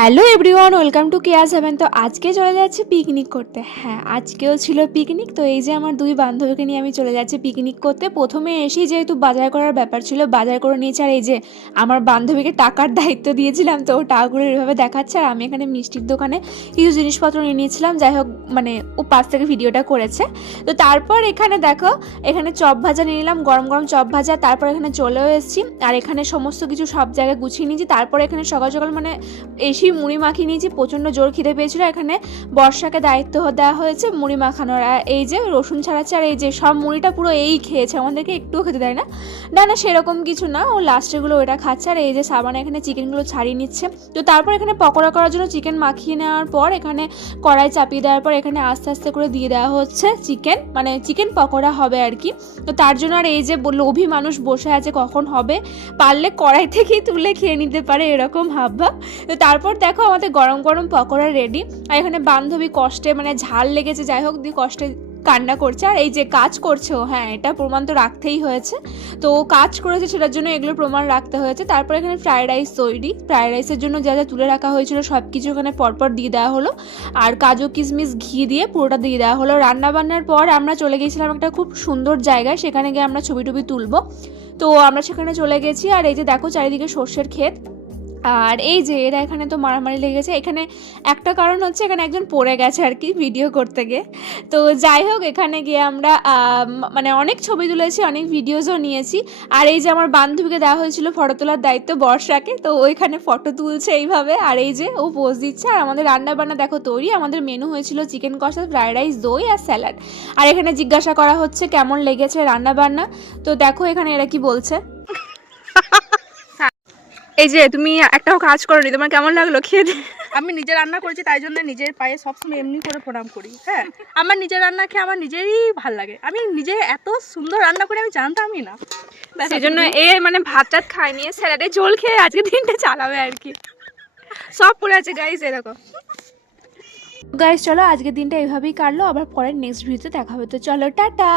Hello everyone, welcome to chaos heaven. তো আজকে চলে যাচ্ছি পিকনিক করতে। হ্যাঁ, আজকেও ছিল পিকনিক। তো এই যে আমার দুই বান্ধবীকে নিয়ে আমি চলে যাচ্ছি পিকনিক করতে। প্রথমে এসেই যেহেতু বাজার করার ব্যাপার ছিল, বাজার করে নিয়েছি। আর এই যে আমার বান্ধবীকে টাকার দায়িত্ব দিয়েছিলাম, তো ও টাকাগুলো এভাবে দেখাচ্ছে। আর আমি এখানে মিষ্টির দোকানে কিছু জিনিসপত্র নিয়ে নিয়েছিলাম। যাই হোক, মানে ও পাশ থেকে ভিডিওটা করেছে। তো তারপর এখানে দেখো, এখানে চপ ভাজা নিয়ে নিলাম, গরম গরম চপ ভাজা। তারপর এখানে চলেও এসেছি। আর এখানে সমস্ত কিছু সব জায়গায় গুছিয়ে নিয়েছি। তারপর এখানে সকাল সকাল মানে এসি মুড়ি মাখিয়ে নিয়েছি। প্রচণ্ড জোর খিদে পেয়েছিল। এখানে বর্ষাকে দায়িত্ব দেওয়া হয়েছে মুড়ি মাখানোর। আর এই যে রসুন ছাড়াচ্ছে। আর এই যে সব মুড়িটা পুরো এই খেয়েছে, আমাদেরকে একটুও খেতে দেয় না। না না, সেরকম কিছু না, ও লাস্টেরগুলো ওটা খাচ্ছে। আর এই যে সাবানা এখানে চিকেনগুলো ছাড়িয়ে নিচ্ছে। তো তারপর এখানে পকোড়া করার জন্য চিকেন মাখিয়ে নেওয়ার পর এখানে কড়াই চাপিয়ে দেওয়ার পর এখানে আস্তে আস্তে করে দিয়ে দেওয়া হচ্ছে চিকেন, মানে চিকেন পকোড়া হবে আর কি। তো তার জন্য আর এই যে লোভী মানুষ বসে আছে কখন হবে, পারলে কড়াই থেকেই তুলে খেয়ে নিতে পারে, এরকম হাবভাব। তো তারপর দেখো আমাদের গরম গরম পকোড়া রেডি। আর এখানে বান্ধবী কষ্টে মানে ঝাল লেগেছে, যাই হোক দিয়ে কষ্টে কান্না করছে। আর এই যে কাজ করছে ও, হ্যাঁ এটা প্রমাণ তো রাখতেই হয়েছে। তো ও কাজ করেছে, সেটার জন্য এগুলো প্রমাণ রাখতে হয়েছে। তারপর এখানে ফ্রাইড রাইস তৈরি। ফ্রাইড রাইসের জন্য যা যা তুলে রাখা হয়েছিল সব কিছু এখানে পরপর দিয়ে দেওয়া হলো। আর কাজু কিশমিশ ঘি দিয়ে পুরোটা দিয়ে দেওয়া হলো। রান্না বান্নার পর আমরা চলে গিয়েছিলাম একটা খুব সুন্দর জায়গায়, সেখানে গিয়ে আমরা ছবি টবি তুলবো। তো আমরা সেখানে চলে গেছি। আর এই যে দেখো চারিদিকে সর্ষের ক্ষেত। আর এই যে এরা এখানে তো মারামারি লেগেছে। এখানে একটা কারণ হচ্ছে এখানে একজন পড়ে গেছে আর কি ভিডিও করতে গিয়ে। তো যাই হোক, এখানে গিয়ে আমরা মানে অনেক ছবি তুলেছি, অনেক ভিডিওসও নিয়েছি। আর এই যে আমার বান্ধবীকে দেওয়া হয়েছিল ফটো তোলার দায়িত্ব, বর্ষাকে, তো ওইখানে ফটো তুলছে এইভাবে। আর এই যে ও পোজ দিচ্ছে। আর আমাদের রান্না বান্না দেখো তৈরি। আমাদের মেনু হয়েছিল চিকেন কষা, ফ্রাইড রাইস, দই আর স্যালাড। আর এখানে জিজ্ঞাসা করা হচ্ছে কেমন লেগেছে রান্না বান্না। তো দেখো এখানে এরা কি বলছে। এই যে তুমি একটাও কাজ করোনি, তোমার কেমন লাগলো খেয়ে? আমি নিজে রান্না করেছি, তাই জন্য নিজের পায়ে সবসময় এমনি করে প্রণাম করি। হ্যাঁ, আমার নিজের রান্না খেয়ে আমার নিজেরই ভাল লাগে। আমি নিজে এত সুন্দর রান্না করি আমি জানতামই না। সেই জন্য এ মানে ভাত টাত খায় নিয়ে স্যালাডে ঝোল খেয়ে আজকে দিনটা চালাবে আর কি। সব পড়ে আছে গাইস এরকম। গাইস চলো আজকের দিনটা এইভাবেই কাটলো, আবার পরের নেক্সট ভিডিওতে দেখা হবে। তো চলো টাটা।